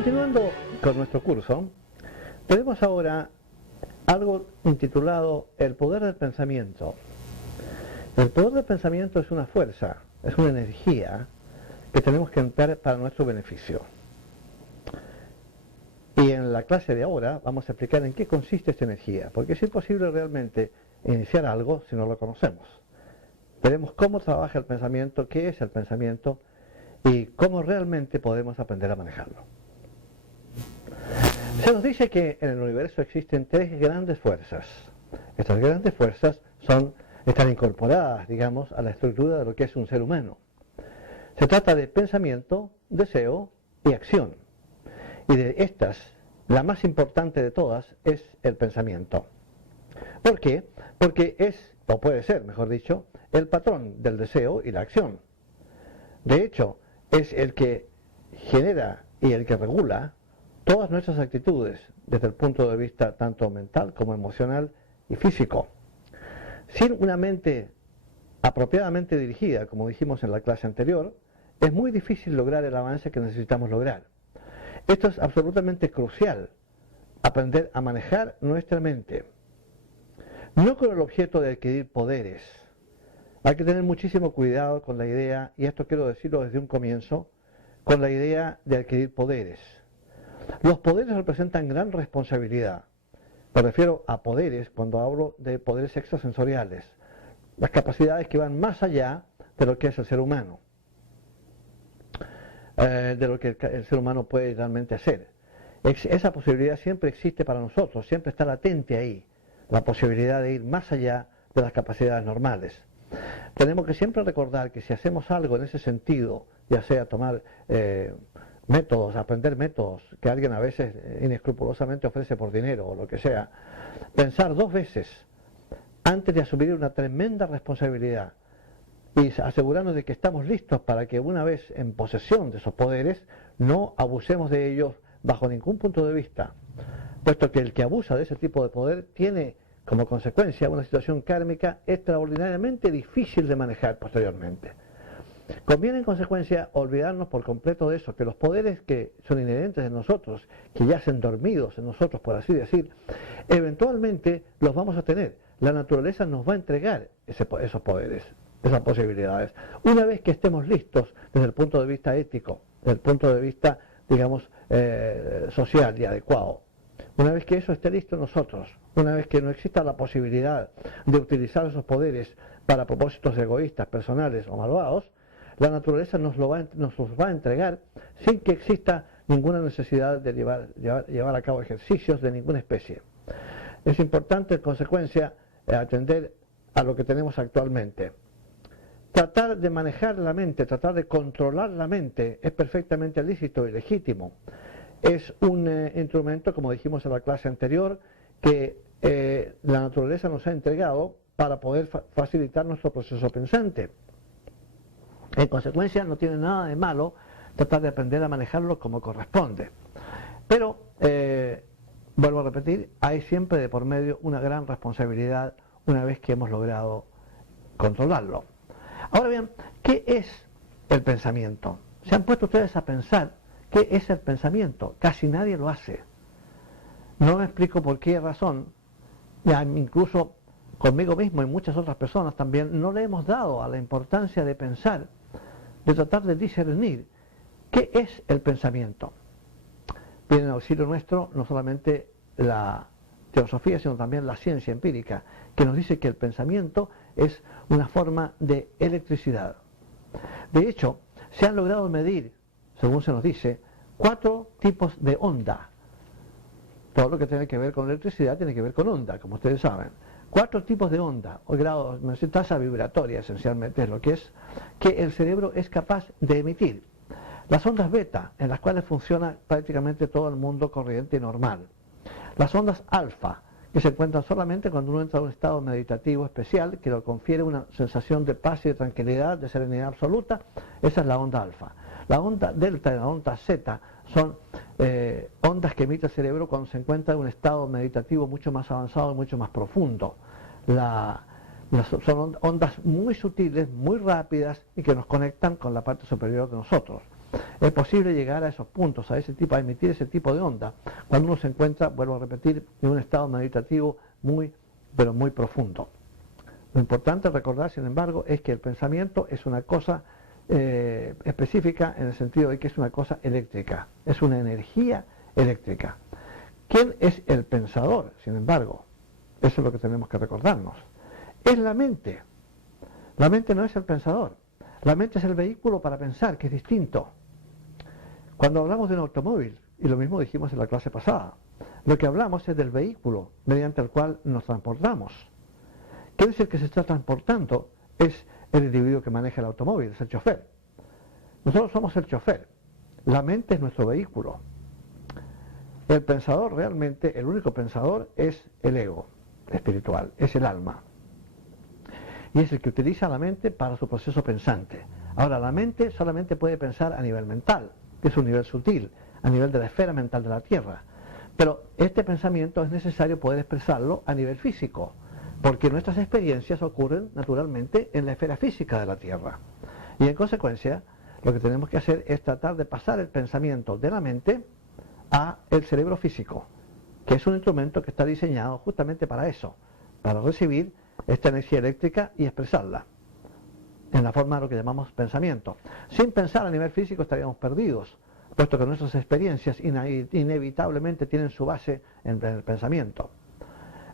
Continuando con nuestro curso, tenemos ahora algo intitulado El poder del pensamiento. El poder del pensamiento es una fuerza, es una energía que tenemos que emplear para nuestro beneficio. Y en la clase de ahora vamos a explicar en qué consiste esta energía, porque es imposible realmente iniciar algo si no lo conocemos. Veremos cómo trabaja el pensamiento, qué es el pensamiento y cómo realmente podemos aprender a manejarlo. Se nos dice que en el universo existen tres grandes fuerzas. Estas grandes fuerzas están incorporadas, digamos, a la estructura de lo que es un ser humano. Se trata de pensamiento, deseo y acción. Y de estas, la más importante de todas es el pensamiento. ¿Por qué? Porque es, o puede ser, mejor dicho, el patrón del deseo y la acción. De hecho, es el que genera y el que regula todas nuestras actitudes desde el punto de vista tanto mental como emocional y físico. Sin una mente apropiadamente dirigida, como dijimos en la clase anterior, es muy difícil lograr el avance que necesitamos lograr. Esto es absolutamente crucial, aprender a manejar nuestra mente. No con el objeto de adquirir poderes. Hay que tener muchísimo cuidado con la idea, y esto quiero decirlo desde un comienzo, con la idea de adquirir poderes. Los poderes representan gran responsabilidad. Me refiero a poderes cuando hablo de poderes extrasensoriales, las capacidades que van más allá de lo que es el ser humano, de lo que el ser humano puede realmente hacer. Esa posibilidad siempre existe para nosotros, siempre está latente ahí, la posibilidad de ir más allá de las capacidades normales. Tenemos que siempre recordar que si hacemos algo en ese sentido, ya sea tomar métodos, aprender métodos que alguien a veces inescrupulosamente ofrece por dinero o lo que sea, pensar dos veces antes de asumir una tremenda responsabilidad y asegurarnos de que estamos listos para que una vez en posesión de esos poderes no abusemos de ellos bajo ningún punto de vista, puesto que el que abusa de ese tipo de poder tiene como consecuencia una situación kármica extraordinariamente difícil de manejar posteriormente. Conviene en consecuencia olvidarnos por completo de eso, que los poderes que son inherentes en nosotros, que yacen dormidos en nosotros, por así decir, eventualmente los vamos a tener. La naturaleza nos va a entregar esos poderes, esas posibilidades, una vez que estemos listos desde el punto de vista ético, desde el punto de vista, digamos, social y adecuado. Una vez que eso esté listo en nosotros, una vez que no exista la posibilidad de utilizar esos poderes para propósitos egoístas, personales o malvados, la naturaleza nos los va a entregar sin que exista ninguna necesidad de llevar a cabo ejercicios de ninguna especie. Es importante, en consecuencia, atender a lo que tenemos actualmente. Tratar de manejar la mente, tratar de controlar la mente es perfectamente lícito y legítimo. Es un instrumento, como dijimos en la clase anterior, que la naturaleza nos ha entregado para poder facilitar nuestro proceso pensante. En consecuencia, no tiene nada de malo tratar de aprender a manejarlo como corresponde. Pero, vuelvo a repetir, hay siempre de por medio una gran responsabilidad una vez que hemos logrado controlarlo. Ahora bien, ¿qué es el pensamiento? ¿Se han puesto ustedes a pensar qué es el pensamiento? Casi nadie lo hace. No me explico por qué razón, ya incluso conmigo mismo y muchas otras personas también, no le hemos dado a la importancia de pensar, de tratar de discernir qué es el pensamiento. Viene en auxilio nuestro no solamente la teosofía, sino también la ciencia empírica, que nos dice que el pensamiento es una forma de electricidad. De hecho, se han logrado medir, según se nos dice, 4 tipos de onda. Todo lo que tiene que ver con electricidad tiene que ver con onda, como ustedes saben. 4 tipos de onda, o grados, tasa vibratoria esencialmente es lo que es, que el cerebro es capaz de emitir. Las ondas beta, en las cuales funciona prácticamente todo el mundo corriente y normal. Las ondas alfa, que se encuentran solamente cuando uno entra a un estado meditativo especial, que lo confiere una sensación de paz y de tranquilidad, de serenidad absoluta, esa es la onda alfa. La onda delta y la onda zeta son ondas que emite el cerebro cuando se encuentra en un estado meditativo mucho más avanzado y mucho más profundo. Son ondas muy sutiles, muy rápidas y que nos conectan con la parte superior de nosotros. Es posible llegar a esos puntos, a emitir ese tipo de onda, cuando uno se encuentra, vuelvo a repetir, en un estado meditativo pero muy profundo. Lo importante recordar, sin embargo, es que el pensamiento es una cosa específica en el sentido de que es una cosa eléctrica, es una energía eléctrica. ¿Quién es el pensador, sin embargo? Eso es lo que tenemos que recordarnos. Es la mente. La mente no es el pensador. La mente es el vehículo para pensar, que es distinto. Cuando hablamos de un automóvil, y lo mismo dijimos en la clase pasada, lo que hablamos es del vehículo mediante el cual nos transportamos. Quiere decir que se está transportando es el individuo que maneja el automóvil, es el chofer. Nosotros somos el chofer. La mente es nuestro vehículo. El pensador realmente, el único pensador es el ego espiritual, es el alma. Y es el que utiliza la mente para su proceso pensante. Ahora, la mente solamente puede pensar a nivel mental, que es un nivel sutil, a nivel de la esfera mental de la Tierra. Pero este pensamiento es necesario poder expresarlo a nivel físico, porque nuestras experiencias ocurren naturalmente en la esfera física de la Tierra. Y en consecuencia, lo que tenemos que hacer es tratar de pasar el pensamiento de la mente a el cerebro físico, que es un instrumento que está diseñado justamente para eso, para recibir esta energía eléctrica y expresarla en la forma de lo que llamamos pensamiento. Sin pensar a nivel físico estaríamos perdidos, puesto que nuestras experiencias inevitablemente tienen su base en el pensamiento.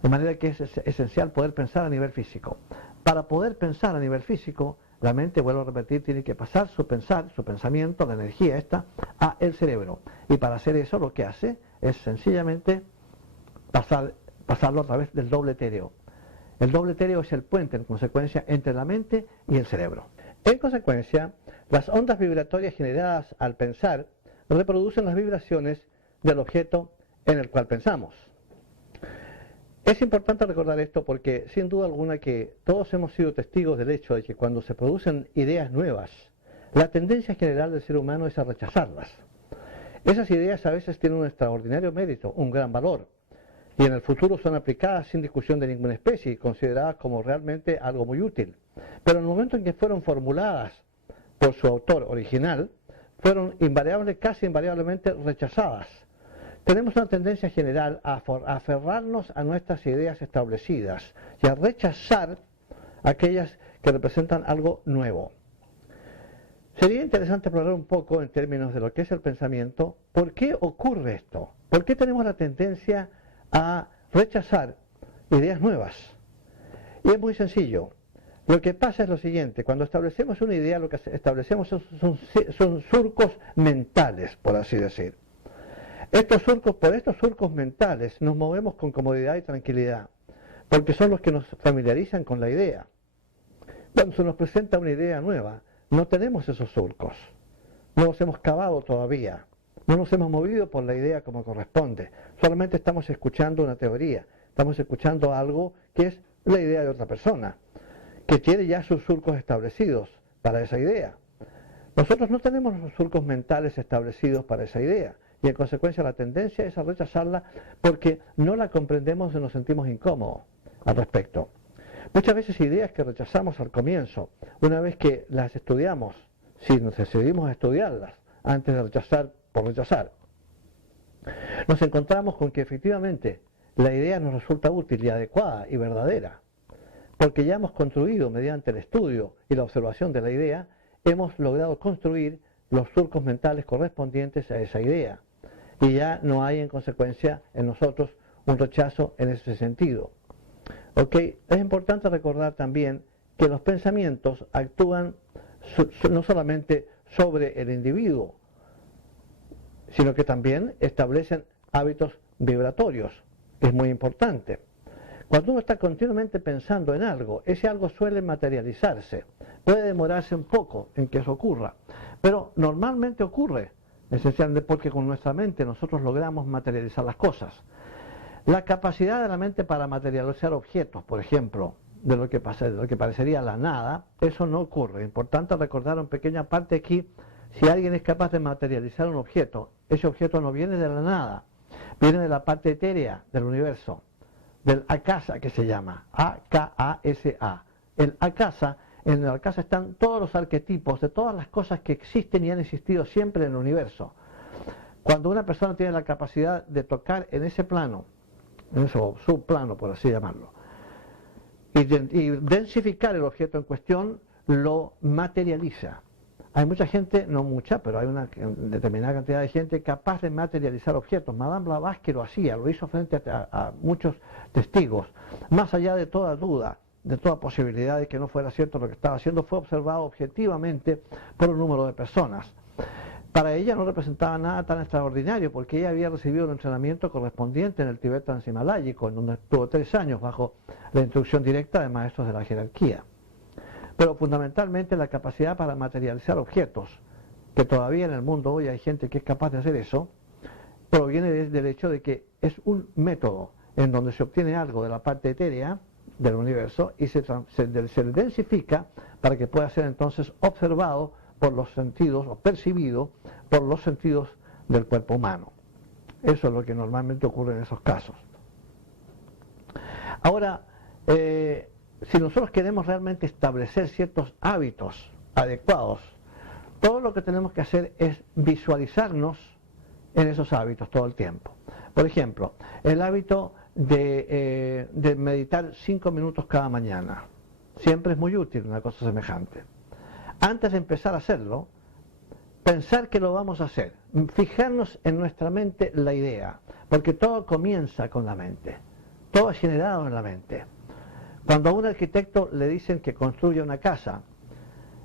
De manera que es esencial poder pensar a nivel físico. Para poder pensar a nivel físico, la mente, vuelvo a repetir, tiene que pasar su pensamiento, la energía esta, a el cerebro. Y para hacer eso lo que hace es sencillamente pasarlo a través del doble etéreo. El doble etéreo es el puente, en consecuencia, entre la mente y el cerebro. En consecuencia, las ondas vibratorias generadas al pensar reproducen las vibraciones del objeto en el cual pensamos. Es importante recordar esto porque, sin duda alguna, que todos hemos sido testigos del hecho de que cuando se producen ideas nuevas, la tendencia general del ser humano es a rechazarlas. Esas ideas a veces tienen un extraordinario mérito, un gran valor, y en el futuro son aplicadas sin discusión de ninguna especie y consideradas como realmente algo muy útil. Pero en el momento en que fueron formuladas por su autor original, fueron casi invariablemente rechazadas. Tenemos una tendencia general a aferrarnos a nuestras ideas establecidas y a rechazar aquellas que representan algo nuevo. Sería interesante explorar un poco en términos de lo que es el pensamiento, ¿por qué ocurre esto? ¿Por qué tenemos la tendencia a rechazar ideas nuevas? Y es muy sencillo. Lo que pasa es lo siguiente: cuando establecemos una idea, lo que establecemos son surcos mentales, por así decir. Por estos surcos mentales nos movemos con comodidad y tranquilidad, porque son los que nos familiarizan con la idea. Cuando se nos presenta una idea nueva, no tenemos esos surcos, no los hemos cavado todavía, no nos hemos movido por la idea como corresponde, solamente estamos escuchando una teoría, estamos escuchando algo que es la idea de otra persona, que tiene ya sus surcos establecidos para esa idea. Nosotros no tenemos los surcos mentales establecidos para esa idea, y en consecuencia la tendencia es a rechazarla porque no la comprendemos y nos sentimos incómodos al respecto. Muchas veces ideas que rechazamos al comienzo, una vez que las estudiamos, si nos decidimos a estudiarlas antes de rechazar por rechazar, nos encontramos con que efectivamente la idea nos resulta útil y adecuada y verdadera, porque ya hemos construido mediante el estudio y la observación de la idea, hemos logrado construir los surcos mentales correspondientes a esa idea, y ya no hay en consecuencia en nosotros un rechazo en ese sentido. Es importante recordar también que los pensamientos actúan no solamente sobre el individuo, sino que también establecen hábitos vibratorios, que es muy importante. Cuando uno está continuamente pensando en algo, ese algo suele materializarse. Puede demorarse un poco en que eso ocurra, pero normalmente ocurre, esencialmente porque con nuestra mente nosotros logramos materializar las cosas. La capacidad de la mente para materializar objetos, por ejemplo, de lo que parecería la nada, eso no ocurre. Importante recordar en pequeña parte aquí, si alguien es capaz de materializar un objeto, ese objeto no viene de la nada, viene de la parte etérea del universo, del akasa que se llama, A-K-A-S-A. El akasa En la casa están todos los arquetipos de todas las cosas que existen y han existido siempre en el universo. Cuando una persona tiene la capacidad de tocar en ese plano, en ese subplano, por así llamarlo, y densificar el objeto en cuestión, lo materializa. Hay mucha gente, no mucha, pero hay una determinada cantidad de gente capaz de materializar objetos. Madame Blavatsky lo hacía, lo hizo frente a muchos testigos. Más allá de toda duda, de toda posibilidad de que no fuera cierto lo que estaba haciendo, fue observado objetivamente por un número de personas. Para ella no representaba nada tan extraordinario, porque ella había recibido un entrenamiento correspondiente en el Tibet transhimaláyico, en donde estuvo 3 años bajo la instrucción directa de maestros de la jerarquía. Pero fundamentalmente la capacidad para materializar objetos, que todavía en el mundo hoy hay gente que es capaz de hacer eso, proviene del hecho de que es un método en donde se obtiene algo de la parte etérea del universo y se densifica para que pueda ser entonces observado por los sentidos o percibido por los sentidos del cuerpo humano. Eso es lo que normalmente ocurre en esos casos. Ahora, si nosotros queremos realmente establecer ciertos hábitos adecuados, todo lo que tenemos que hacer es visualizarnos en esos hábitos todo el tiempo. Por ejemplo, el hábito de meditar 5 minutos cada mañana. Siempre es muy útil una cosa semejante. Antes de empezar a hacerlo, pensar que lo vamos a hacer, fijarnos en nuestra mente la idea, porque todo comienza con la mente, todo es generado en la mente. Cuando a un arquitecto le dicen que construya una casa,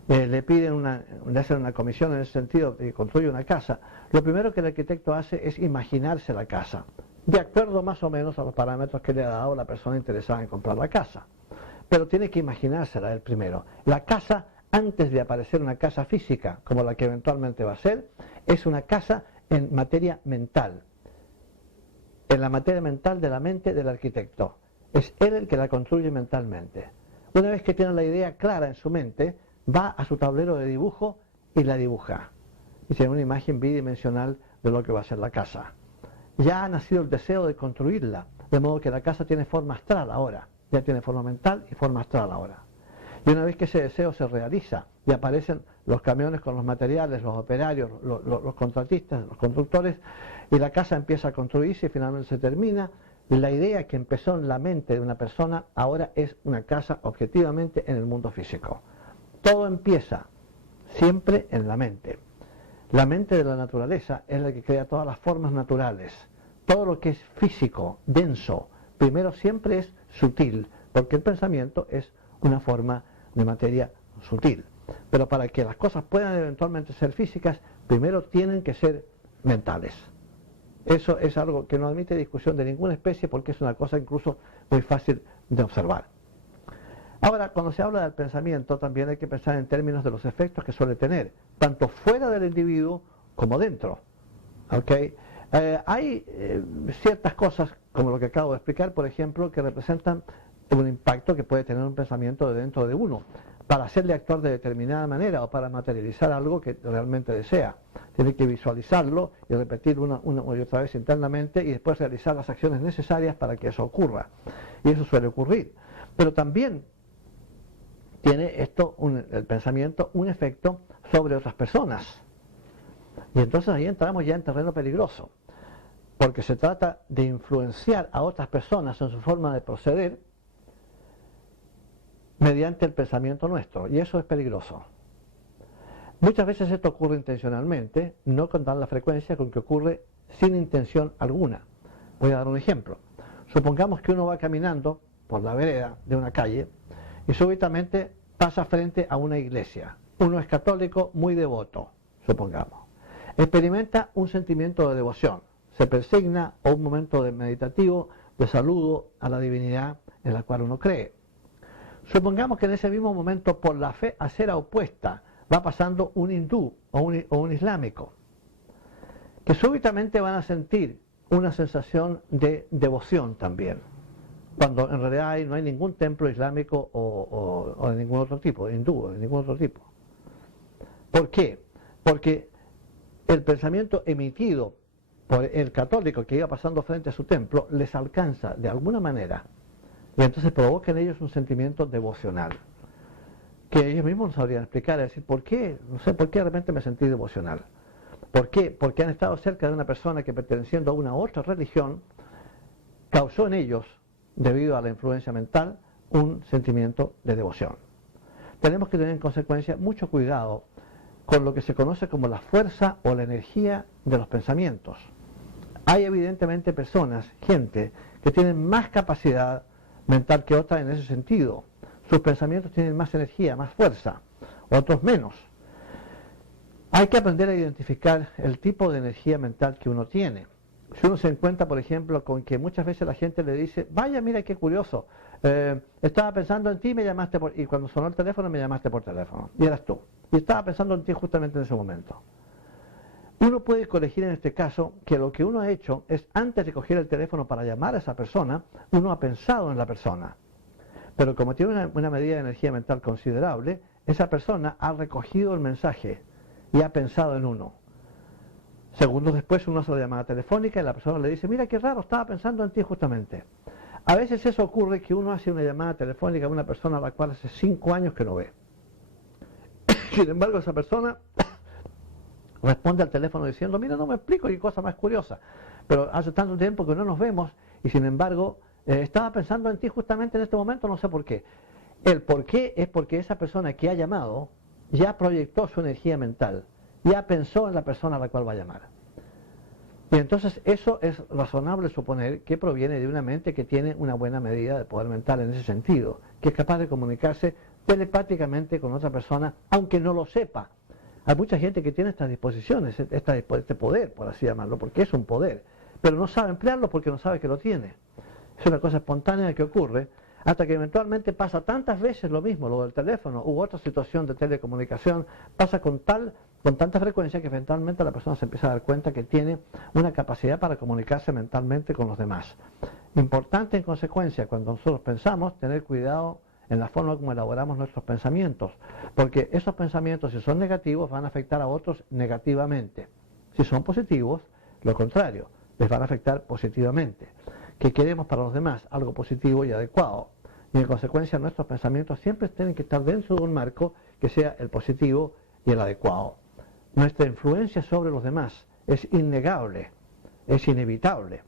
le hacen una comisión en ese sentido de que construye una casa, lo primero que el arquitecto hace es imaginarse la casa, de acuerdo más o menos a los parámetros que le ha dado la persona interesada en comprar la casa. Pero tiene que imaginársela él primero. La casa, antes de aparecer una casa física, como la que eventualmente va a ser, es una casa en materia mental, en la materia mental de la mente del arquitecto. Es él el que la construye mentalmente. Una vez que tiene la idea clara en su mente, va a su tablero de dibujo y la dibuja. Y tiene una imagen bidimensional de lo que va a ser la casa. Ya ha nacido el deseo de construirla, de modo que la casa tiene forma astral ahora. Ya tiene forma mental y forma astral ahora. Y una vez que ese deseo se realiza y aparecen los camiones con los materiales, los operarios, los contratistas, los constructores, y la casa empieza a construirse y finalmente se termina, la idea que empezó en la mente de una persona ahora es una casa objetivamente en el mundo físico. Todo empieza siempre en la mente. La mente de la naturaleza es la que crea todas las formas naturales. Todo lo que es físico, denso, primero siempre es sutil, porque el pensamiento es una forma de materia sutil. Pero para que las cosas puedan eventualmente ser físicas, primero tienen que ser mentales. Eso es algo que no admite discusión de ninguna especie, porque es una cosa incluso muy fácil de observar. Ahora, cuando se habla del pensamiento, también hay que pensar en términos de los efectos que suele tener, tanto fuera del individuo como dentro. ¿Okay? Hay ciertas cosas, como lo que acabo de explicar, por ejemplo, que representan un impacto que puede tener un pensamiento de dentro de uno, para hacerle actuar de determinada manera o para materializar algo que realmente desea. Tiene que visualizarlo y repetir una y otra vez internamente y después realizar las acciones necesarias para que eso ocurra. Y eso suele ocurrir. Pero también tiene el pensamiento, un efecto sobre otras personas. Y entonces ahí entramos ya en terreno peligroso, porque se trata de influenciar a otras personas en su forma de proceder mediante el pensamiento nuestro, y eso es peligroso. Muchas veces esto ocurre intencionalmente, no con tanta frecuencia con que ocurre sin intención alguna. Voy a dar un ejemplo. Supongamos que uno va caminando por la vereda de una calle y súbitamente pasa frente a una iglesia. Uno es católico muy devoto, supongamos. Experimenta un sentimiento de devoción, se persigna o un momento de meditativo, de saludo a la divinidad en la cual uno cree. Supongamos que en ese mismo momento, por la fe acera opuesta, va pasando un hindú o un islámico, que súbitamente van a sentir una sensación de devoción también, cuando en realidad no hay ningún templo islámico o de ningún otro tipo, de hindú o de ningún otro tipo. ¿Por qué? Porque el pensamiento emitido por el católico que iba pasando frente a su templo les alcanza de alguna manera y entonces provoca en ellos un sentimiento devocional. que ellos mismos no sabrían explicar, es decir, ¿por qué? No sé, ¿por qué de repente me sentí devocional? ¿Por qué? Porque han estado cerca de una persona que, perteneciendo a una u otra religión, causó en ellos, debido a la influencia mental, un sentimiento de devoción. Tenemos que tener en consecuencia mucho cuidado con lo que se conoce como la fuerza o la energía de los pensamientos. Hay evidentemente personas, gente, que tienen más capacidad mental que otras en ese sentido. Sus pensamientos tienen más energía, más fuerza, otros menos. Hay que aprender a identificar el tipo de energía mental que uno tiene. Si uno se encuentra, por ejemplo, con que muchas veces la gente le dice, vaya, mira qué curioso, estaba pensando en ti, me llamaste y cuando sonó el teléfono me llamaste por teléfono, y eras tú. Y estaba pensando en ti justamente en ese momento. Uno puede corregir en este caso que lo que uno ha hecho es, antes de coger el teléfono para llamar a esa persona, uno ha pensado en la persona. Pero como tiene una medida de energía mental considerable, esa persona ha recogido el mensaje y ha pensado en uno. Segundos después uno hace la llamada telefónica y la persona le dice, mira qué raro, estaba pensando en ti justamente. A veces eso ocurre que uno hace una llamada telefónica a una persona a la cual hace 5 años que no ve. Sin embargo, esa persona responde al teléfono diciendo, mira, no me explico, qué cosa más curiosa. Pero hace tanto tiempo que no nos vemos y sin embargo estaba pensando en ti justamente en este momento, no sé por qué. El por qué es porque esa persona que ha llamado ya proyectó su energía mental, ya pensó en la persona a la cual va a llamar. Y entonces eso es razonable suponer que proviene de una mente que tiene una buena medida de poder mental en ese sentido, que es capaz de comunicarse telepáticamente con otra persona, aunque no lo sepa. Hay mucha gente que tiene estas disposiciones, este poder, por así llamarlo, porque es un poder, pero no sabe emplearlo porque no sabe que lo tiene. Es una cosa espontánea que ocurre, hasta que eventualmente pasa tantas veces lo mismo, lo del teléfono u otra situación de telecomunicación, pasa con tanta frecuencia que eventualmente la persona se empieza a dar cuenta que tiene una capacidad para comunicarse mentalmente con los demás. Importante en consecuencia, cuando nosotros pensamos, tener cuidado en la forma como elaboramos nuestros pensamientos, porque esos pensamientos, si son negativos, van a afectar a otros negativamente. Si son positivos, lo contrario, les van a afectar positivamente. ¿Qué queremos para los demás? Algo positivo y adecuado. Y en consecuencia nuestros pensamientos siempre tienen que estar dentro de un marco que sea el positivo y el adecuado. Nuestra influencia sobre los demás es innegable, es inevitable.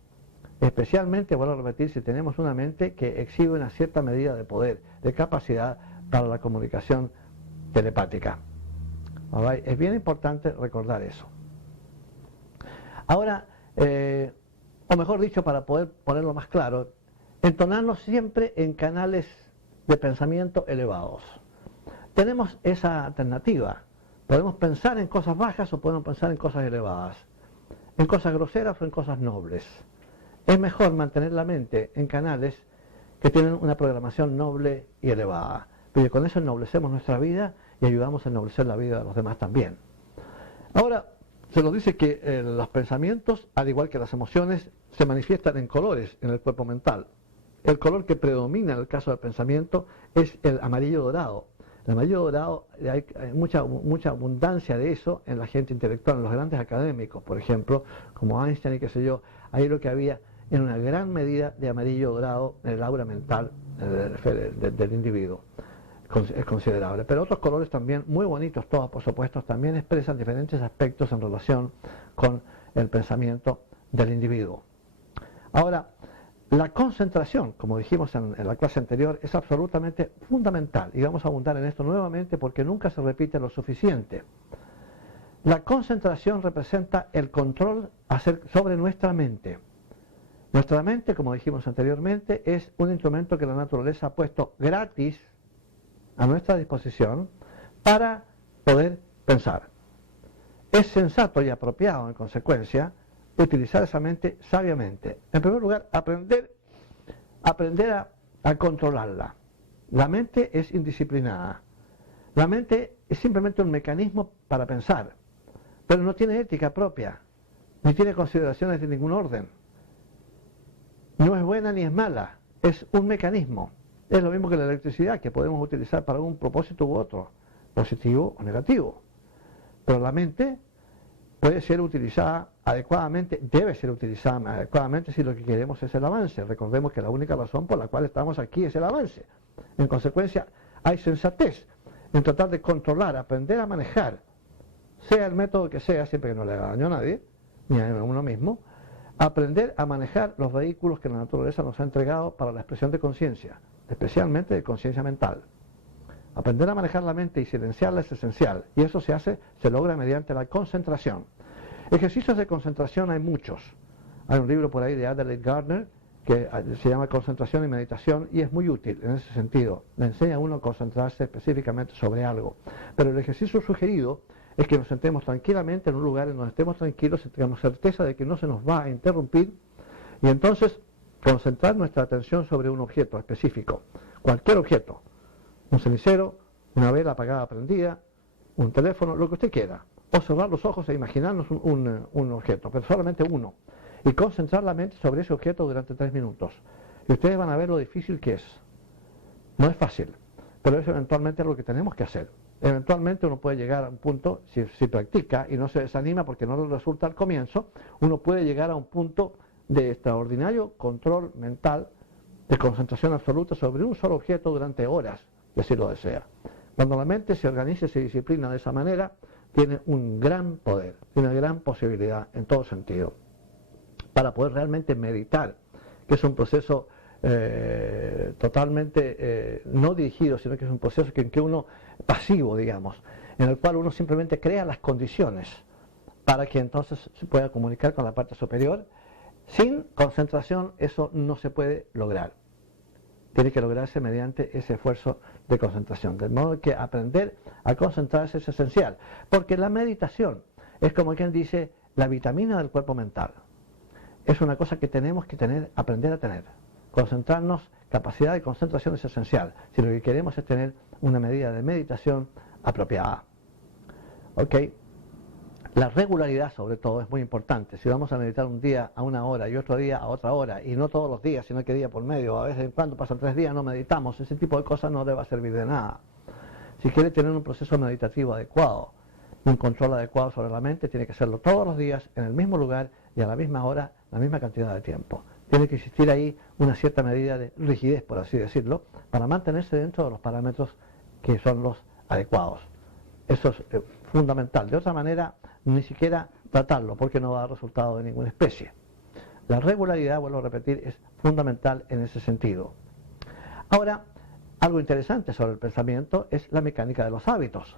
Especialmente, vuelvo a repetir, si tenemos una mente que exhibe una cierta medida de poder, de capacidad para la comunicación telepática. ¿Alright? Es bien importante recordar eso. Ahora, o mejor dicho, para poder ponerlo más claro, entonarnos siempre en canales de pensamiento elevados. Tenemos esa alternativa. Podemos pensar en cosas bajas o podemos pensar en cosas elevadas, en cosas groseras o en cosas nobles. Es mejor mantener la mente en canales que tienen una programación noble y elevada, porque con eso ennoblecemos nuestra vida y ayudamos a ennoblecer la vida de los demás también. Ahora, se nos dice que los pensamientos, al igual que las emociones, se manifiestan en colores en el cuerpo mental. El color que predomina en el caso del pensamiento es el amarillo dorado. El amarillo dorado, hay mucha abundancia de eso en la gente intelectual, en los grandes académicos, por ejemplo, como Einstein y qué sé yo. Ahí lo que había en una gran medida de amarillo dorado en el aura mental del individuo. Es considerable. Pero otros colores también, muy bonitos todos, por supuesto, también expresan diferentes aspectos en relación con el pensamiento del individuo. Ahora, la concentración, como dijimos en la clase anterior, es absolutamente fundamental, y vamos a abundar en esto nuevamente porque nunca se repite lo suficiente. La concentración representa el control sobre nuestra mente. Nuestra mente, como dijimos anteriormente, es un instrumento que la naturaleza ha puesto gratis a nuestra disposición para poder pensar. Es sensato y apropiado, en consecuencia, utilizar esa mente sabiamente. En primer lugar, aprender a controlarla. La mente es indisciplinada. La mente es simplemente un mecanismo para pensar, pero no tiene ética propia, ni tiene consideraciones de ningún orden. No es buena ni es mala, es un mecanismo. Es lo mismo que la electricidad, que podemos utilizar para un propósito u otro, positivo o negativo. Pero la mente puede ser utilizada adecuadamente, debe ser utilizada adecuadamente si lo que queremos es el avance. Recordemos que la única razón por la cual estamos aquí es el avance. En consecuencia, hay sensatez en tratar de controlar, aprender a manejar, sea el método que sea, siempre que no le haga daño a nadie, ni a uno mismo, aprender a manejar los vehículos que la naturaleza nos ha entregado para la expresión de conciencia, especialmente de conciencia mental. Aprender a manejar la mente y silenciarla es esencial, y eso se logra mediante la concentración. Ejercicios de concentración hay muchos. Hay un libro por ahí de Adelaide Gardner que se llama Concentración y Meditación, y es muy útil en ese sentido. Le enseña a uno a concentrarse específicamente sobre algo. Pero el ejercicio sugerido es que nos sentemos tranquilamente en un lugar en donde estemos tranquilos y tengamos certeza de que no se nos va a interrumpir, y entonces concentrar nuestra atención sobre un objeto específico, cualquier objeto, un cenicero, una vela apagada prendida, un teléfono, lo que usted quiera, o cerrar los ojos e imaginarnos un objeto, pero solamente uno, y concentrar la mente sobre ese objeto durante 3 minutos. Y ustedes van a ver lo difícil que es. No es fácil, pero es eventualmente lo que tenemos que hacer. Eventualmente uno puede llegar a un punto, si practica y no se desanima porque no le resulta al comienzo, uno puede llegar a un punto de extraordinario control mental, de concentración absoluta sobre un solo objeto durante horas, si así lo desea. Cuando la mente se organiza y se disciplina de esa manera, tiene un gran poder, tiene una gran posibilidad en todo sentido, para poder realmente meditar, que es un proceso totalmente no dirigido, sino que es un proceso en que uno, pasivo digamos, en el cual uno simplemente crea las condiciones para que entonces se pueda comunicar con la parte superior. Sin concentración eso no se puede lograr. Tiene que lograrse mediante ese esfuerzo de concentración. De modo que aprender a concentrarse es esencial, porque la meditación es, como quien dice, la vitamina del cuerpo mental. Es una cosa que tenemos que aprender a tener. Concentrarnos, capacidad de concentración es esencial, si lo que queremos es tener una medida de meditación apropiada. ¿Ok? La regularidad sobre todo es muy importante. Si vamos a meditar un día a 1 hora y otro día a otra hora, y no todos los días, sino que día por medio, a veces cuando pasan 3 días no meditamos, ese tipo de cosas no le va a servir de nada. Si quiere tener un proceso meditativo adecuado, un control adecuado sobre la mente, tiene que hacerlo todos los días, en el mismo lugar y a la misma hora, la misma cantidad de tiempo. Tiene que existir ahí una cierta medida de rigidez, por así decirlo, para mantenerse dentro de los parámetros que son los adecuados. Eso es fundamental. De otra manera, ni siquiera tratarlo, porque no va a dar resultado de ninguna especie. La regularidad, vuelvo a repetir, es fundamental en ese sentido. Ahora, algo interesante sobre el pensamiento es la mecánica de los hábitos.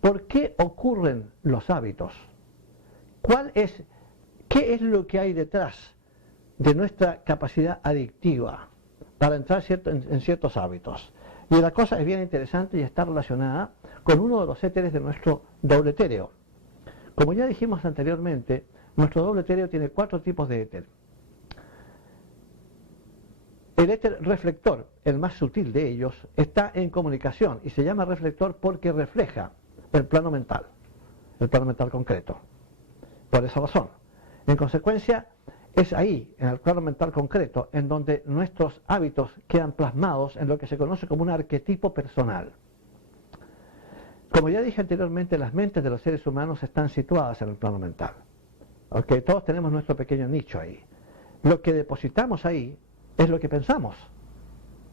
¿Por qué ocurren los hábitos? ¿Qué es lo que hay detrás de nuestra capacidad adictiva para entrar en ciertos hábitos? Y la cosa es bien interesante y está relacionada con uno de los éteres de nuestro doble etéreo. Como ya dijimos anteriormente, nuestro doble etéreo tiene 4 tipos de éter. El éter reflector, el más sutil de ellos, está en comunicación y se llama reflector porque refleja el plano mental concreto. Por esa razón. En consecuencia, es ahí, en el plano mental concreto, en donde nuestros hábitos quedan plasmados en lo que se conoce como un arquetipo personal. Como ya dije anteriormente, las mentes de los seres humanos están situadas en el plano mental. ¿Okay? Todos tenemos nuestro pequeño nicho ahí. Lo que depositamos ahí es lo que pensamos.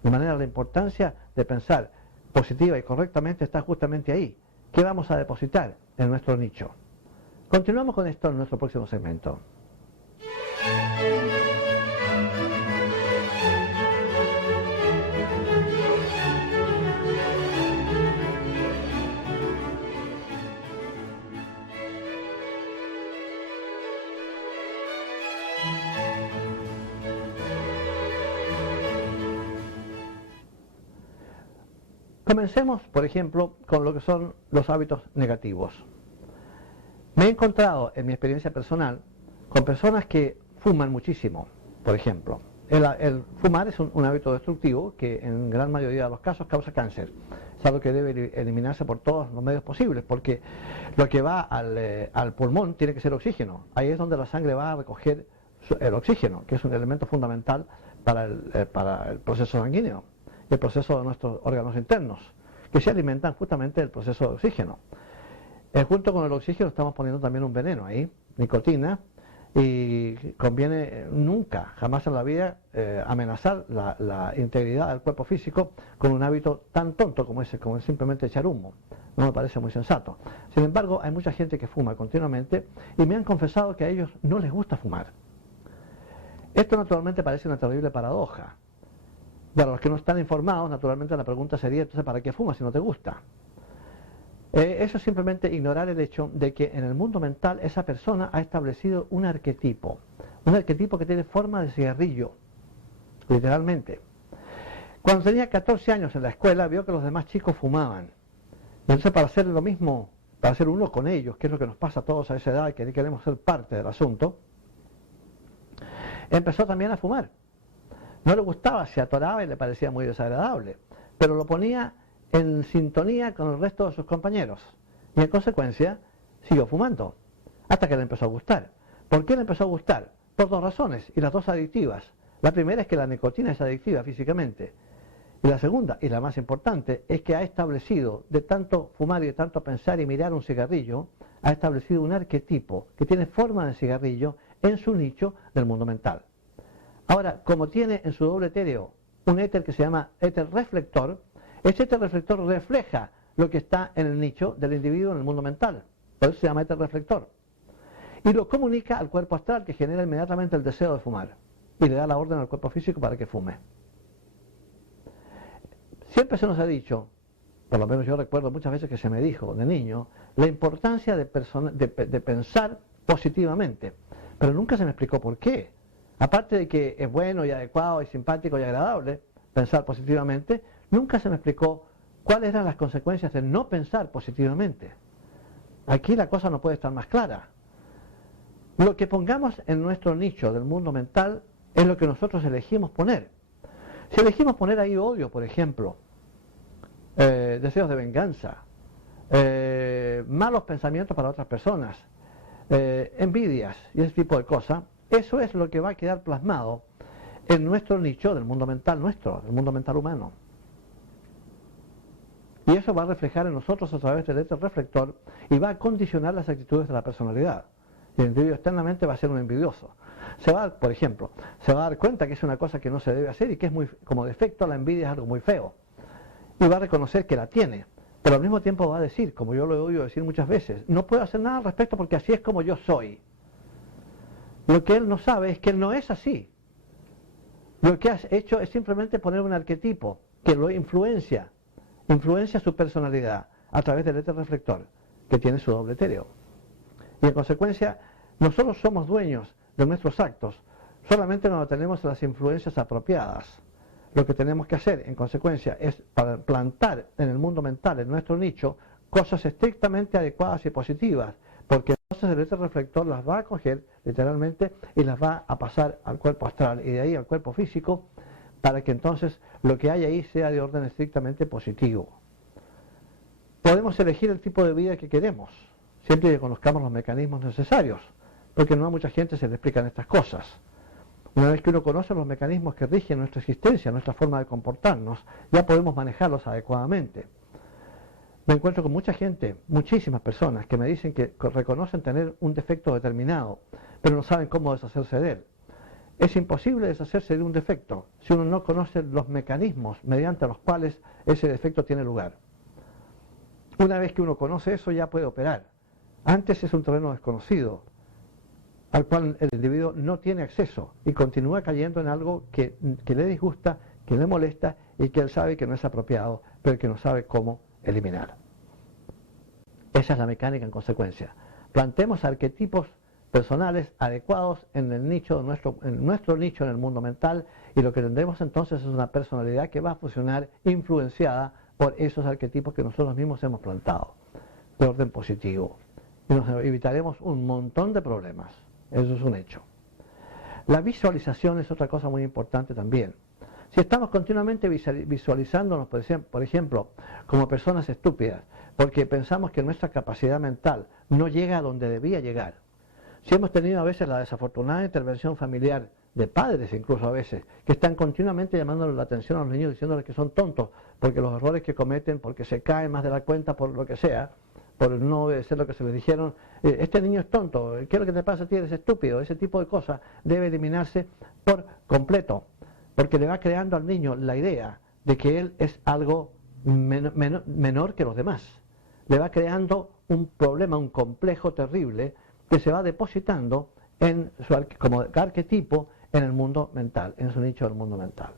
De manera, la importancia de pensar positiva y correctamente está justamente ahí. ¿Qué vamos a depositar en nuestro nicho? Continuamos con esto en nuestro próximo segmento. Comencemos, por ejemplo, con lo que son los hábitos negativos. Me he encontrado en mi experiencia personal con personas que fuman muchísimo, por ejemplo. El fumar es un hábito destructivo que en gran mayoría de los casos causa cáncer. Es algo que debe eliminarse por todos los medios posibles, porque lo que va al pulmón tiene que ser oxígeno. Ahí es donde la sangre va a recoger el oxígeno, que es un elemento fundamental para el proceso sanguíneo y el proceso de nuestros órganos internos, que se alimentan justamente del proceso de oxígeno. Junto con el oxígeno estamos poniendo también un veneno ahí, nicotina, Y conviene nunca, jamás en la vida, amenazar la integridad del cuerpo físico con un hábito tan tonto como ese, como simplemente echar humo. No me parece muy sensato. Sin embargo, hay mucha gente que fuma continuamente y me han confesado que a ellos no les gusta fumar. Esto naturalmente parece una terrible paradoja. Para los que no están informados, naturalmente la pregunta sería, entonces, ¿para qué fumas si no te gusta? Eso es simplemente ignorar el hecho de que en el mundo mental esa persona ha establecido un arquetipo que tiene forma de cigarrillo, literalmente. Cuando tenía 14 años en la escuela, vio que los demás chicos fumaban. Y entonces, para hacer lo mismo, para hacer uno con ellos, que es lo que nos pasa a todos a esa edad, que queremos ser parte del asunto, empezó también a fumar. No le gustaba, se atoraba y le parecía muy desagradable, pero lo ponía en sintonía con el resto de sus compañeros. Y en consecuencia, siguió fumando, hasta que le empezó a gustar. ¿Por qué le empezó a gustar? Por dos razones, y las dos adictivas. La primera es que la nicotina es adictiva físicamente. Y la segunda, y la más importante, es que ha establecido, de tanto fumar y de tanto pensar y mirar un cigarrillo, ha establecido un arquetipo que tiene forma de cigarrillo en su nicho del mundo mental. Ahora, como tiene en su doble etéreo un éter que se llama éter reflector, ese éter reflector refleja lo que está en el nicho del individuo en el mundo mental. Por eso se llama éter reflector. Y lo comunica al cuerpo astral, que genera inmediatamente el deseo de fumar. Y le da la orden al cuerpo físico para que fume. Siempre se nos ha dicho, por lo menos yo recuerdo muchas veces que se me dijo de niño, la importancia de pensar positivamente. Pero nunca se me explicó por qué. Aparte de que es bueno y adecuado y simpático y agradable pensar positivamente, nunca se me explicó cuáles eran las consecuencias de no pensar positivamente. Aquí la cosa no puede estar más clara. Lo que pongamos en nuestro nicho del mundo mental es lo que nosotros elegimos poner. Si elegimos poner ahí odio, por ejemplo, deseos de venganza, malos pensamientos para otras personas, envidias y ese tipo de cosas, eso es lo que va a quedar plasmado en nuestro nicho del mundo mental nuestro, del mundo mental humano. Y eso va a reflejar en nosotros a través del éter reflector y va a condicionar las actitudes de la personalidad. Y el individuo externamente va a ser un envidioso. Por ejemplo, se va a dar cuenta que es una cosa que no se debe hacer y que es muy, como defecto, la envidia es algo muy feo. Y va a reconocer que la tiene, pero al mismo tiempo va a decir, como yo lo he oído decir muchas veces, no puedo hacer nada al respecto porque así es como yo soy. Lo que él no sabe es que él no es así. Lo que has hecho es simplemente poner un arquetipo que lo influencia su personalidad a través del éter reflector, que tiene su doble etéreo. Y en consecuencia, nosotros somos dueños de nuestros actos, solamente cuando tenemos las influencias apropiadas. Lo que tenemos que hacer, en consecuencia, es plantar en el mundo mental, en nuestro nicho, cosas estrictamente adecuadas y positivas, porque entonces el éter reflector las va a coger, literalmente, y las va a pasar al cuerpo astral y de ahí al cuerpo físico, para que entonces lo que hay ahí sea de orden estrictamente positivo. Podemos elegir el tipo de vida que queremos, siempre que conozcamos los mecanismos necesarios, porque no a mucha gente se le explican estas cosas. Una vez que uno conoce los mecanismos que rigen nuestra existencia, nuestra forma de comportarnos, ya podemos manejarlos adecuadamente. Me encuentro con mucha gente, muchísimas personas, que me dicen que reconocen tener un defecto determinado, pero no saben cómo deshacerse de él. Es imposible deshacerse de un defecto si uno no conoce los mecanismos mediante los cuales ese defecto tiene lugar. Una vez que uno conoce eso, ya puede operar. Antes es un terreno desconocido, al cual el individuo no tiene acceso y continúa cayendo en algo que le disgusta, que le molesta y que él sabe que no es apropiado, pero que no sabe cómo eliminar. Esa es la mecánica en consecuencia. Plantemos arquetipos personales adecuados en el nicho, en nuestro nicho en el mundo mental, y lo que tendremos entonces es una personalidad que va a funcionar influenciada por esos arquetipos que nosotros mismos hemos plantado, de orden positivo. Y nos evitaremos un montón de problemas. Eso es un hecho. La visualización es otra cosa muy importante también. Si estamos continuamente visualizándonos, por ejemplo, como personas estúpidas, porque pensamos que nuestra capacidad mental no llega a donde debía llegar. Si hemos tenido a veces la desafortunada intervención familiar de padres, incluso a veces, que están continuamente llamándole la atención a los niños, diciéndoles que son tontos, porque los errores que cometen, porque se caen más de la cuenta, por lo que sea, por no obedecer lo que se les dijeron, este niño es tonto, ¿qué es lo que te pasa a ti? Eres estúpido. Ese tipo de cosas debe eliminarse por completo, porque le va creando al niño la idea de que él es algo menor que los demás. Le va creando un problema, un complejo terrible que se va depositando como arquetipo en el mundo mental, en su nicho del mundo mental.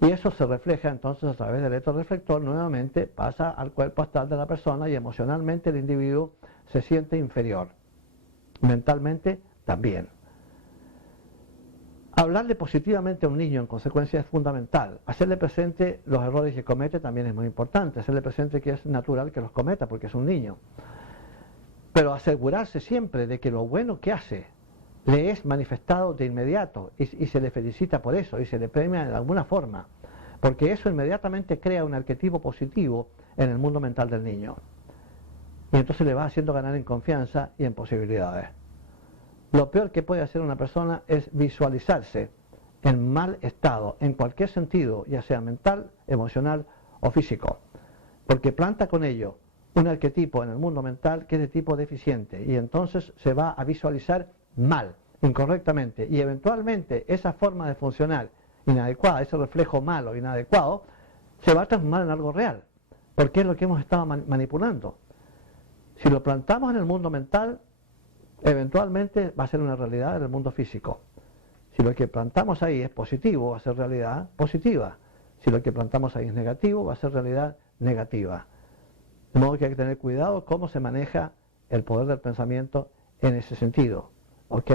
Y eso se refleja entonces a través del electroreflector, nuevamente pasa al cuerpo astral de la persona y emocionalmente el individuo se siente inferior. Mentalmente también. Hablarle positivamente a un niño en consecuencia es fundamental. Hacerle presente los errores que comete también es muy importante. Hacerle presente que es natural que los cometa porque es un niño. Pero asegurarse siempre de que lo bueno que hace le es manifestado de inmediato y se le felicita por eso y se le premia de alguna forma. Porque eso inmediatamente crea un arquetipo positivo en el mundo mental del niño. Y entonces le va haciendo ganar en confianza y en posibilidades. Lo peor que puede hacer una persona es visualizarse en mal estado, en cualquier sentido, ya sea mental, emocional o físico, porque planta con ello un arquetipo en el mundo mental que es de tipo deficiente y entonces se va a visualizar mal, incorrectamente, y eventualmente esa forma de funcionar inadecuada, ese reflejo malo, inadecuado, se va a transformar en algo real, porque es lo que hemos estado manipulando. Si lo plantamos en el mundo mental, eventualmente va a ser una realidad en el mundo físico. Si lo que plantamos ahí es positivo, va a ser realidad positiva. Si lo que plantamos ahí es negativo, va a ser realidad negativa. De modo que hay que tener cuidado cómo se maneja el poder del pensamiento en ese sentido. ¿Ok?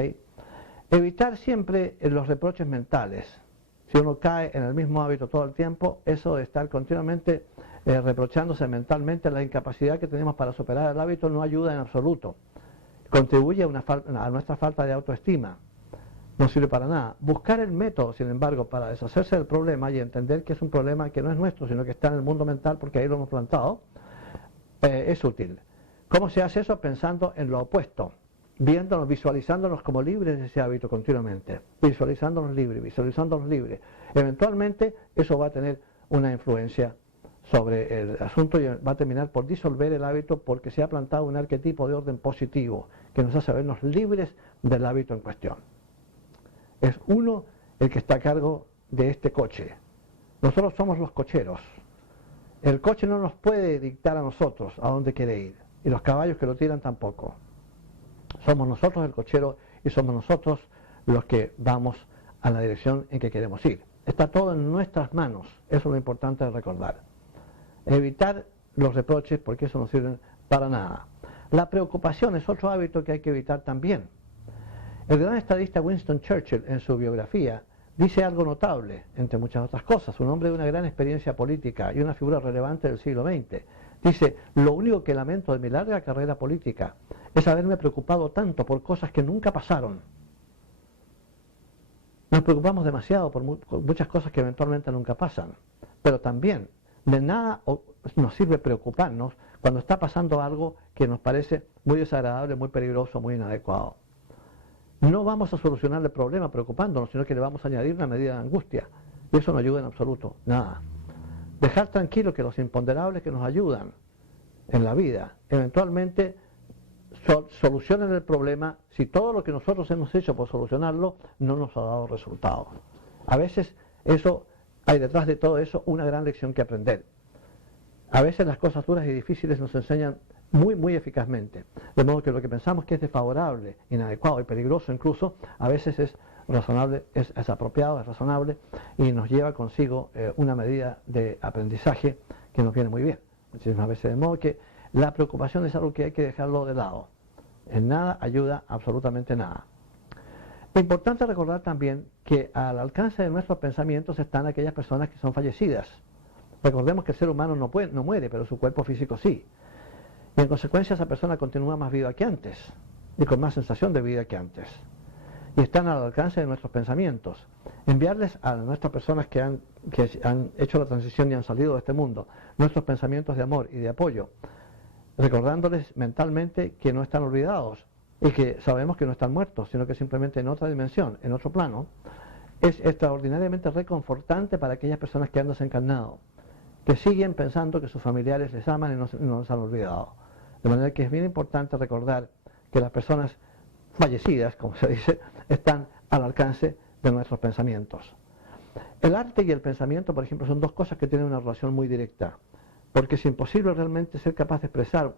Evitar siempre los reproches mentales. Si uno cae en el mismo hábito todo el tiempo, eso de estar continuamente reprochándose mentalmente la incapacidad que tenemos para superar el hábito no ayuda en absoluto. Contribuye a nuestra falta de autoestima. No sirve para nada. Buscar el método, sin embargo, para deshacerse del problema y entender que es un problema que no es nuestro, sino que está en el mundo mental porque ahí lo hemos plantado, es útil. ¿Cómo se hace eso? Pensando en lo opuesto, viéndonos, visualizándonos como libres de ese hábito continuamente, visualizándonos libres. Eventualmente eso va a tener una influencia sobre el asunto y va a terminar por disolver el hábito porque se ha plantado un arquetipo de orden positivo que nos hace vernos libres del hábito en cuestión. Es uno el que está a cargo de este coche. Nosotros somos los cocheros. El coche no nos puede dictar a nosotros a dónde quiere ir y los caballos que lo tiran tampoco. Somos nosotros el cochero y somos nosotros los que vamos a la dirección en que queremos ir. Está todo en nuestras manos, eso es lo importante de recordar. Evitar los reproches porque eso no sirve para nada. La preocupación es otro hábito que hay que evitar también. El gran estadista Winston Churchill en su biografía dice algo notable, entre muchas otras cosas, un hombre de una gran experiencia política y una figura relevante del siglo XX. Dice, lo único que lamento de mi larga carrera política es haberme preocupado tanto por cosas que nunca pasaron. Nos preocupamos demasiado por muchas cosas que eventualmente nunca pasan, pero también de nada nos sirve preocuparnos cuando está pasando algo que nos parece muy desagradable, muy peligroso, muy inadecuado. No vamos a solucionar el problema preocupándonos, sino que le vamos a añadir una medida de angustia. Y eso no ayuda en absoluto, nada. Dejar tranquilo que los imponderables que nos ayudan en la vida, eventualmente solucionen el problema si todo lo que nosotros hemos hecho por solucionarlo no nos ha dado resultados. A veces hay detrás de todo eso una gran lección que aprender. A veces las cosas duras y difíciles nos enseñan muy eficazmente. De modo que lo que pensamos que es desfavorable, inadecuado y peligroso incluso, a veces es razonable, es apropiado, es razonable y nos lleva consigo una medida de aprendizaje que nos viene muy bien. Muchísimas veces, de modo que la preocupación es algo que hay que dejarlo de lado. En nada ayuda, absolutamente nada. Es importante recordar también que al alcance de nuestros pensamientos están aquellas personas que son fallecidas. Recordemos que el ser humano no muere, pero su cuerpo físico sí. Y en consecuencia esa persona continúa más viva que antes y con más sensación de vida que antes. Y están al alcance de nuestros pensamientos. Enviarles a nuestras personas que han hecho la transición y han salido de este mundo nuestros pensamientos de amor y de apoyo, recordándoles mentalmente que no están olvidados y que sabemos que no están muertos, sino que simplemente en otra dimensión, en otro plano, es extraordinariamente reconfortante para aquellas personas que han desencarnado, que siguen pensando que sus familiares les aman y no les han olvidado. De manera que es bien importante recordar que las personas fallecidas, como se dice, están al alcance de nuestros pensamientos. El arte y el pensamiento, por ejemplo, son dos cosas que tienen una relación muy directa, porque es imposible realmente ser capaz de expresar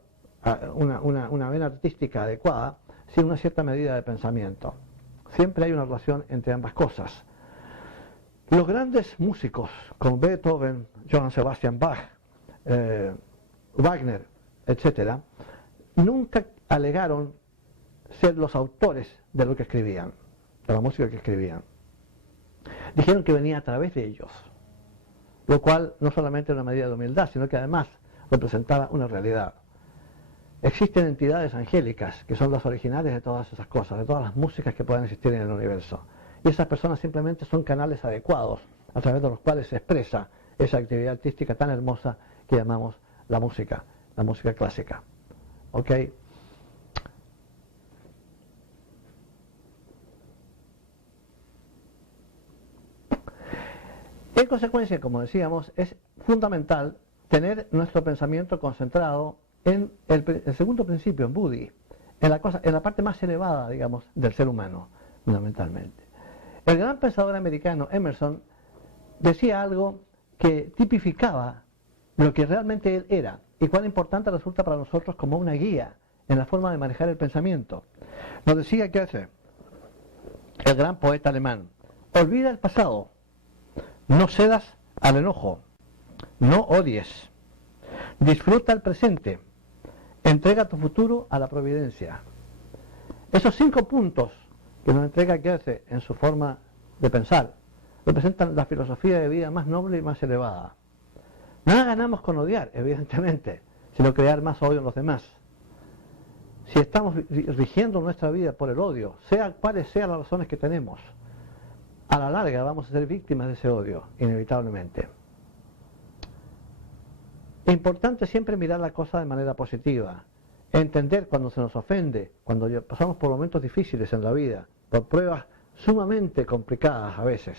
una vena artística adecuada sin una cierta medida de pensamiento. Siempre hay una relación entre ambas cosas. Los grandes músicos, como Beethoven, Johann Sebastian Bach, Wagner, etc., nunca alegaron ser los autores de lo que escribían, de la música que escribían. Dijeron que venía a través de ellos, lo cual no solamente era una medida de humildad, sino que además representaba una realidad. Existen entidades angélicas que son las originales de todas esas cosas, de todas las músicas que pueden existir en el universo. Y esas personas simplemente son canales adecuados a través de los cuales se expresa esa actividad artística tan hermosa que llamamos la música clásica. ¿Ok? En consecuencia, como decíamos, es fundamental tener nuestro pensamiento concentrado en el segundo principio, en Buddhi, en la parte más elevada, digamos, del ser humano, fundamentalmente. El gran pensador americano Emerson decía algo que tipificaba lo que realmente él era y cuán importante resulta para nosotros como una guía en la forma de manejar el pensamiento. Nos decía Goethe, el gran poeta alemán: olvida el pasado, no cedas al enojo, no odies, disfruta el presente, entrega tu futuro a la providencia. Esos 5 puntos que nos entrega Goethe en su forma de pensar representan la filosofía de vida más noble y más elevada. Nada ganamos con odiar, evidentemente, sino crear más odio en los demás. Si estamos rigiendo nuestra vida por el odio, sea cuales sean las razones que tenemos, a la larga vamos a ser víctimas de ese odio, inevitablemente. Es importante siempre mirar la cosa de manera positiva, entender cuando se nos ofende, cuando pasamos por momentos difíciles en la vida, por pruebas sumamente complicadas a veces.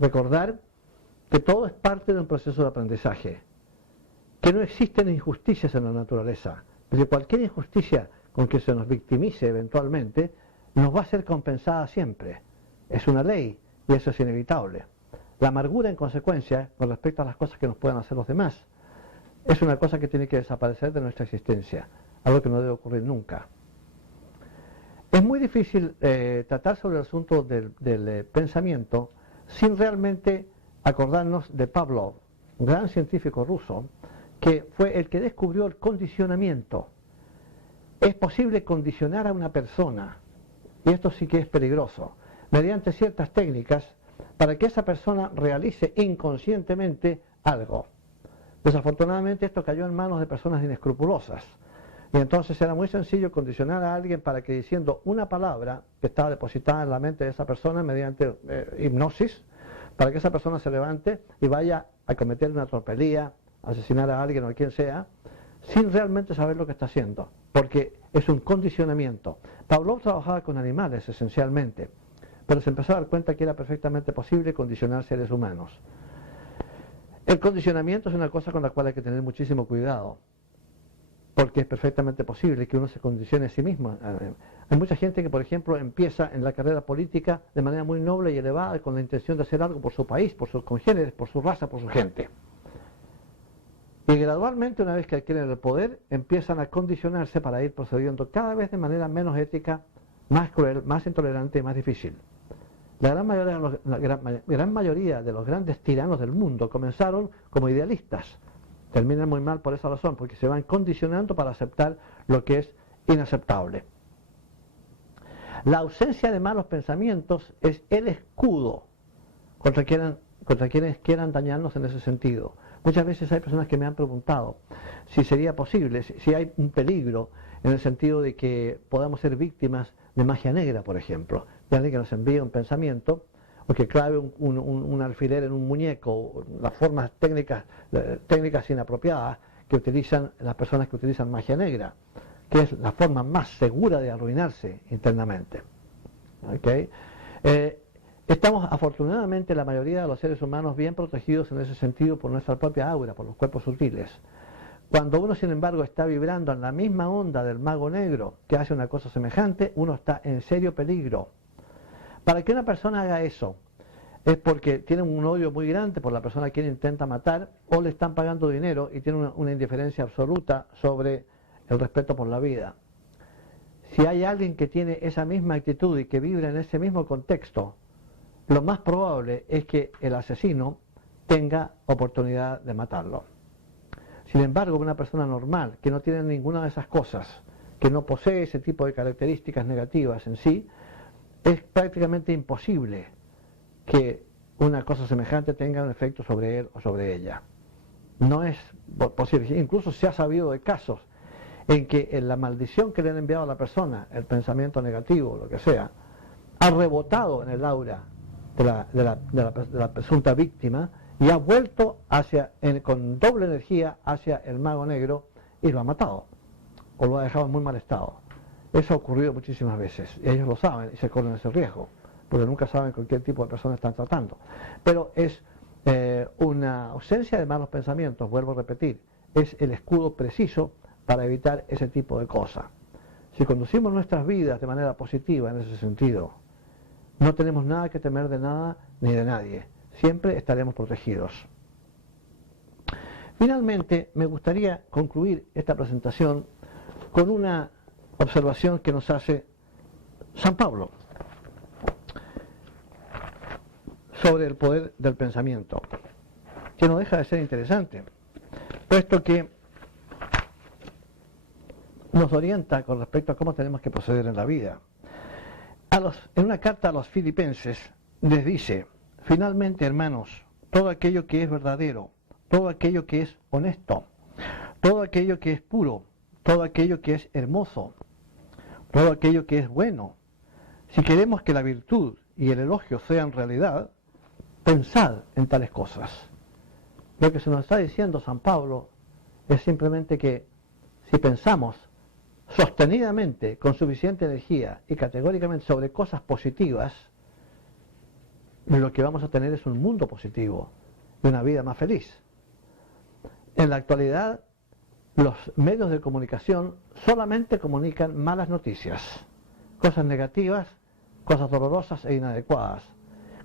Recordar que todo es parte de un proceso de aprendizaje, que no existen injusticias en la naturaleza, porque cualquier injusticia con que se nos victimice eventualmente nos va a ser compensada siempre. Es una ley y eso es inevitable. La amargura, en consecuencia, con respecto a las cosas que nos puedan hacer los demás, es una cosa que tiene que desaparecer de nuestra existencia, algo que no debe ocurrir nunca. Es muy difícil tratar sobre el asunto del pensamiento sin realmente acordarnos de Pavlov, un gran científico ruso, que fue el que descubrió el condicionamiento. Es posible condicionar a una persona, y esto sí que es peligroso, mediante ciertas técnicas para que esa persona realice inconscientemente algo. Desafortunadamente esto cayó en manos de personas inescrupulosas, y entonces era muy sencillo condicionar a alguien para que, diciendo una palabra que estaba depositada en la mente de esa persona mediante hipnosis, para que esa persona se levante y vaya a cometer una tropelía, asesinar a alguien o a quien sea, sin realmente saber lo que está haciendo, porque es un condicionamiento. Pavlov trabajaba con animales esencialmente, pero se empezó a dar cuenta que era perfectamente posible condicionar seres humanos. El condicionamiento es una cosa con la cual hay que tener muchísimo cuidado, porque es perfectamente posible que uno se condicione a sí mismo. Hay mucha gente que, por ejemplo, empieza en la carrera política de manera muy noble y elevada, con la intención de hacer algo por su país, por sus congéneres, por su raza, por su gente. Y gradualmente, una vez que adquieren el poder, empiezan a condicionarse para ir procediendo cada vez de manera menos ética, más cruel, más intolerante y más difícil. La gran mayoría de los grandes tiranos del mundo comenzaron como idealistas. Terminan muy mal por esa razón, porque se van condicionando para aceptar lo que es inaceptable. La ausencia de malos pensamientos es el escudo contra quienes quieran dañarnos en ese sentido. Muchas veces hay personas que me han preguntado si sería posible, si hay un peligro en el sentido de que podamos ser víctimas de magia negra, por ejemplo, de alguien que nos envíe un pensamiento o que clave un alfiler en un muñeco, las formas técnicas inapropiadas que utilizan las personas que utilizan magia negra, que es la forma más segura de arruinarse internamente. ¿Okay? Estamos afortunadamente la mayoría de los seres humanos bien protegidos en ese sentido por nuestra propia aura, por los cuerpos sutiles. Cuando uno, sin embargo, está vibrando en la misma onda del mago negro que hace una cosa semejante, uno está en serio peligro. Para que una persona haga eso, es porque tiene un odio muy grande por la persona a quien intenta matar, o le están pagando dinero y tiene una indiferencia absoluta sobre el respeto por la vida. Si hay alguien que tiene esa misma actitud y que vibra en ese mismo contexto, lo más probable es que el asesino tenga oportunidad de matarlo. Sin embargo, una persona normal, que no tiene ninguna de esas cosas, que no posee ese tipo de características negativas en sí, es prácticamente imposible que una cosa semejante tenga un efecto sobre él o sobre ella. No es posible. Incluso se ha sabido de casos en que en la maldición que le han enviado a la persona, el pensamiento negativo, lo que sea, ha rebotado en el aura de la presunta víctima y ha vuelto con doble energía hacia el mago negro y lo ha matado o lo ha dejado en muy mal estado. Eso ha ocurrido muchísimas veces y ellos lo saben y se corren ese riesgo porque nunca saben con qué tipo de personas están tratando. Pero es una ausencia de malos pensamientos, vuelvo a repetir, es el escudo preciso para evitar ese tipo de cosas. Si conducimos nuestras vidas de manera positiva en ese sentido, no tenemos nada que temer de nada ni de nadie. Siempre estaremos protegidos. Finalmente, me gustaría concluir esta presentación con una observación que nos hace San Pablo sobre el poder del pensamiento, que no deja de ser interesante, puesto que nos orienta con respecto a cómo tenemos que proceder en la vida. En una carta a los filipenses les dice: finalmente, hermanos, todo aquello que es verdadero, todo aquello que es honesto, todo aquello que es puro, todo aquello que es hermoso, todo aquello que es bueno, si queremos que la virtud y el elogio sean realidad, pensad en tales cosas. Lo que se nos está diciendo San Pablo es simplemente que si pensamos sostenidamente, con suficiente energía y categóricamente sobre cosas positivas, lo que vamos a tener es un mundo positivo y una vida más feliz. En la actualidad, los medios de comunicación solamente comunican malas noticias, cosas negativas, cosas dolorosas e inadecuadas,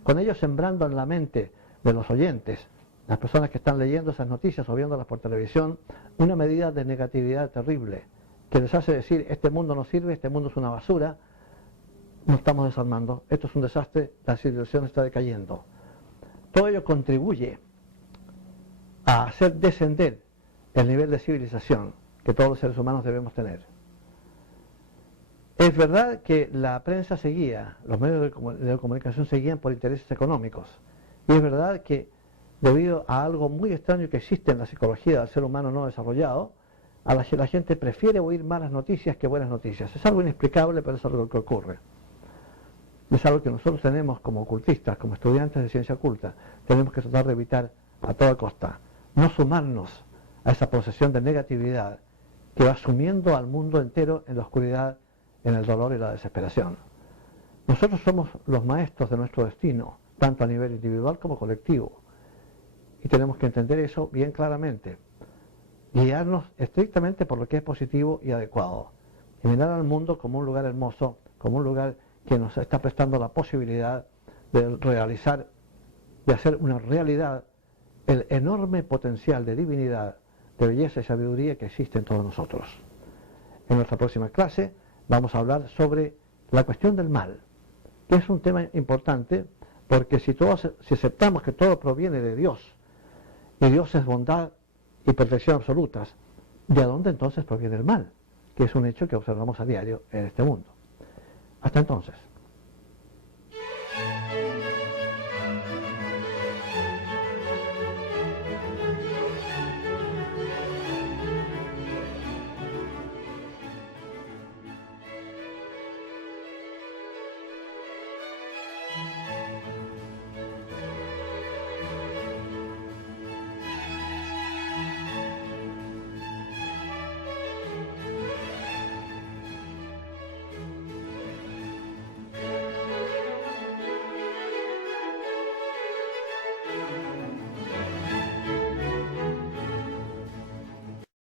con ello sembrando en la mente de los oyentes, las personas que están leyendo esas noticias o viéndolas por televisión, una medida de negatividad terrible, que les hace decir: este mundo no sirve, este mundo es una basura, nos estamos desarmando, esto es un desastre, la civilización está decayendo. Todo ello contribuye a hacer descender el nivel de civilización que todos los seres humanos debemos tener. Es verdad que la prensa seguía, los medios de comunicación seguían por intereses económicos, y es verdad que debido a algo muy extraño que existe en la psicología del ser humano no desarrollado, la gente prefiere oír malas noticias que buenas noticias. Es algo inexplicable, pero es algo que ocurre. Es algo que nosotros tenemos como ocultistas, como estudiantes de ciencia oculta, tenemos que tratar de evitar a toda costa. No sumarnos a esa posesión de negatividad que va sumiendo al mundo entero en la oscuridad, en el dolor y la desesperación. Nosotros somos los maestros de nuestro destino, tanto a nivel individual como colectivo. Y tenemos que entender eso bien claramente. Guiarnos estrictamente por lo que es positivo y adecuado. Y mirar al mundo como un lugar hermoso, como un lugar que nos está prestando la posibilidad de realizar, de hacer una realidad, el enorme potencial de divinidad, de belleza y sabiduría que existe en todos nosotros. En nuestra próxima clase vamos a hablar sobre la cuestión del mal, que es un tema importante, porque si aceptamos que todo proviene de Dios, y Dios es bondad y perfección absolutas, ¿de dónde entonces proviene el mal? Que es un hecho que observamos a diario en este mundo. Hasta entonces.